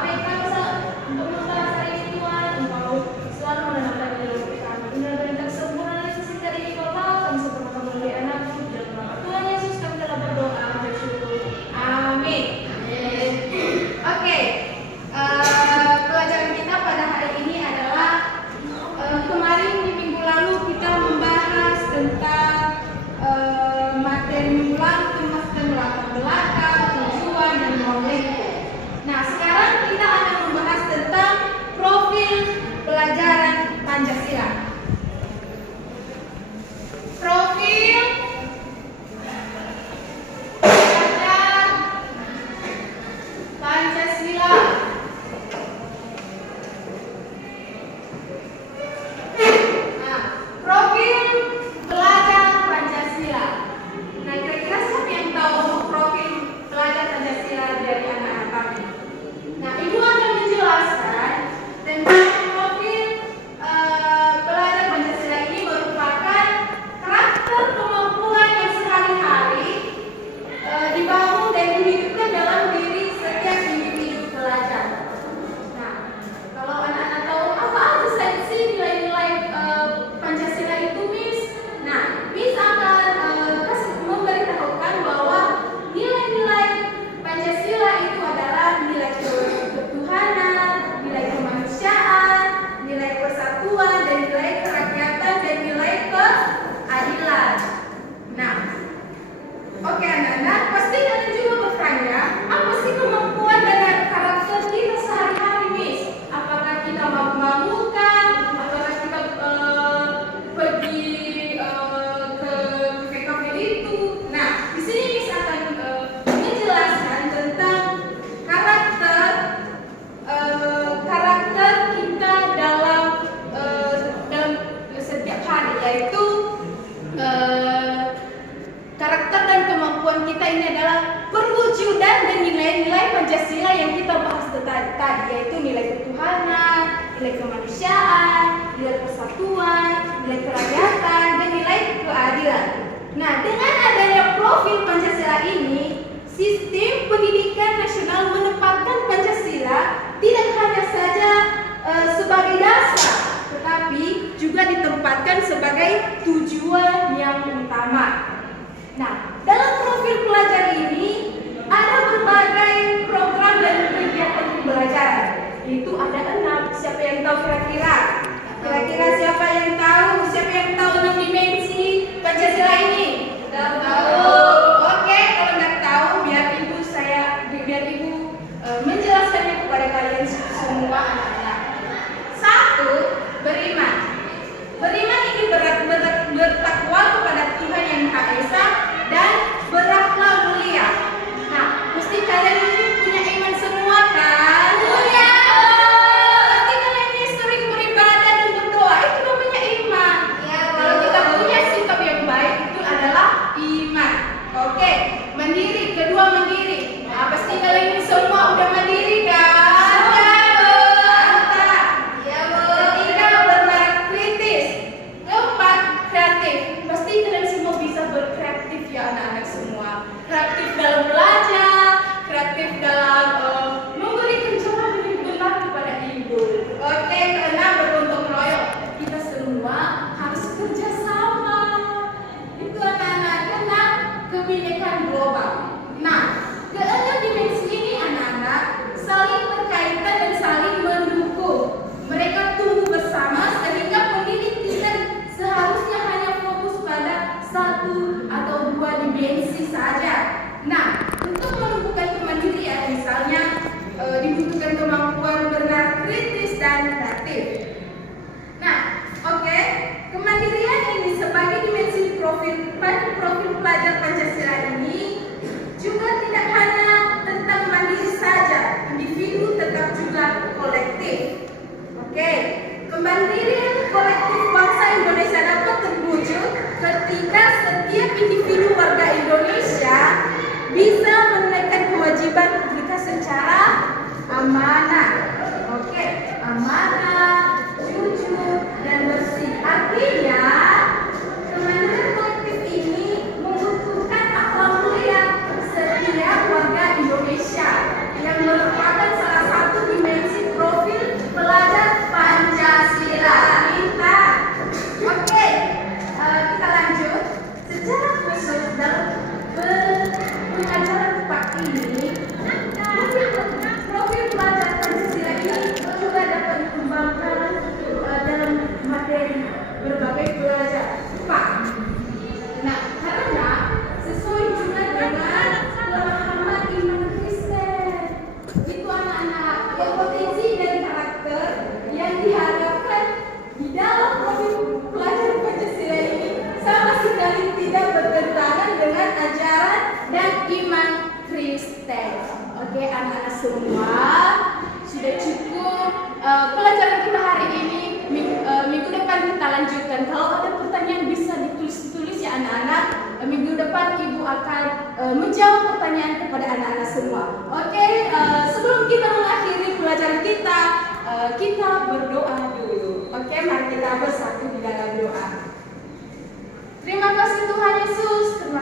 KPK untuk membahas hari ini Tuhan, Engkau selalu menenangkan dalam kami. Benar-benar tersempurna sisi dari kota, kami seperti melalui anak-Mu di dalam nama Tuhan Yesus kami telah berdoa bersyukur. Amin. Oke, pelajaran kita pada hari ini adalah kemarin di minggu lalu kita membahas tentang materi minggu lalu tentang latar belakang, tujuan dan motivasi. Nah, sekarang kita akan membahas tentang profil pelajaran Pancasila. Profil pelajaran Pancasila. Nah, profil pelajar Pancasila. Nah, kira-kira siapa yang tahu profil pelajar Pancasila dari anak-anak kami? Nah, Ibu akan menjelaskan tentang profil pelajar Pancasila ini merupakan karakter kemampuan yang sehari-hari dibangun dan dihidupkan dalam diri setiap individu pelajar. Nah, kalau anak-anak tahu apa aja sih nilai-nilai Pancasila itu, Miss? Nah, Miss akan memberitahukan bahwa nilai-nilai Pancasila itu adalah nilai ketuhanan, nilai kemanusiaan, nilai persatuan, dan nilai kerakyatan, dan nilai keadilan. Nah, oke anak-anak, pasti kalian juga bertanya, apa sih kemampuan dan karakter kita sehari-hari, Miss? Apakah kita mampu-mampukan? Apakah kita pergi ke kafe-kafe itu? Nah, di sini Miss akan menjelaskan tentang karakter kita dalam setiap hari, yaitu karakter dan kemampuan kita ini adalah perwujudan dan nilai-nilai Pancasila yang kita bahas tadi, yaitu nilai ketuhanan, nilai kemanusiaan, nilai persatuan, nilai kerakyatan, dan nilai keadilan. Nah, dengan adanya profil Pancasila ini, sistem pendidikan nasional menempatkan Pancasila tidak hanya saja sebagai dasar, tetapi juga ditempatkan sebagai tujuan yang utama. Nah, dalam profil pelajar ini ada berbagai program dan kegiatan pembelajaran. Itu ada 6. Siapa yang tahu kira-kira? Kira-kira siapa yang tahu? Siapa yang tahu 6 dimensi Pancasila ini? Tahu. Oke, kalau nggak tahu biar ibu menjelaskannya kepada kalian semua anak-anak. 1. Beriman. Beriman ini bertakwa kepada Tuhan yang Maha Esa dan berakhlak mulia. Nah, mesti kalian ini punya iman semua kan? Punya. Pasti kalian ini sering beribadah dan berdoa, itu namanya iman. Ya, kalau kita punya sikap yang baik itu adalah iman. Oke, mandiri. Kedua, mandiri. Nah, pasti kalian ini semua udah mandiri kan? Anak-anak semua kreatif dalam belajar, kreatif dalam memberikan jawaban yang benar kepada ibu. Oke, keenam, bergotong royong. Kita semua harus kerja sama. Itu anak-anak, karena kebinekaan global. Nah, keenam dimensi ini anak-anak saling berkaitan dan saling mendukung. Mereka tumbuh bersama sehingga pendidik kita seharusnya hanya fokus pada 1 atau 2 dimensi saja. Nah, untuk menumbuhkan kemandirian misalnya dibutuhkan kemampuan bernalar kritis dan kreatif. Nah, oke, kemandirian ini sebagai dimensi profil pelajar Pancasila ini juga tidak hanya tentang mandiri saja, individu tetap juga kolektif. Oke, kemandirian kolektif bangsa Indonesia dapat terwujud ketika setiap individu warga Indonesia bisa menunaikan kewajiban publik secara amanah. Oke, amanah, jujur, dan bersih. Artinya, kemandirian kolektif ini membutuhkan akhlak mulia setiap warga Indonesia yang merupakan salah satu ini, profil pelajar Pancasila ini juga dapat dikembangkan dalam materi berbagai pelajaran. Pak. Nah, karena sesuai juga dengan pemahaman iman Kristen, itu anak-anak kompetensi dan karakter yang diharapkan di dalam profil pelajar Pancasila ini sama sekali tidak bertentangan dengan ajaran dan iman Kristen. Oke, anak-anak semua, sudah cukup pelajaran kita hari ini. Minggu depan kita lanjutkan. Kalau ada pertanyaan bisa ditulis ya anak-anak. Minggu depan ibu akan menjawab pertanyaan kepada anak-anak semua. Oke, sebelum kita mengakhiri pelajaran kita, kita berdoa dulu. Oke, mari kita bersatu di dalam doa. Terima kasih Tuhan Yesus. Terima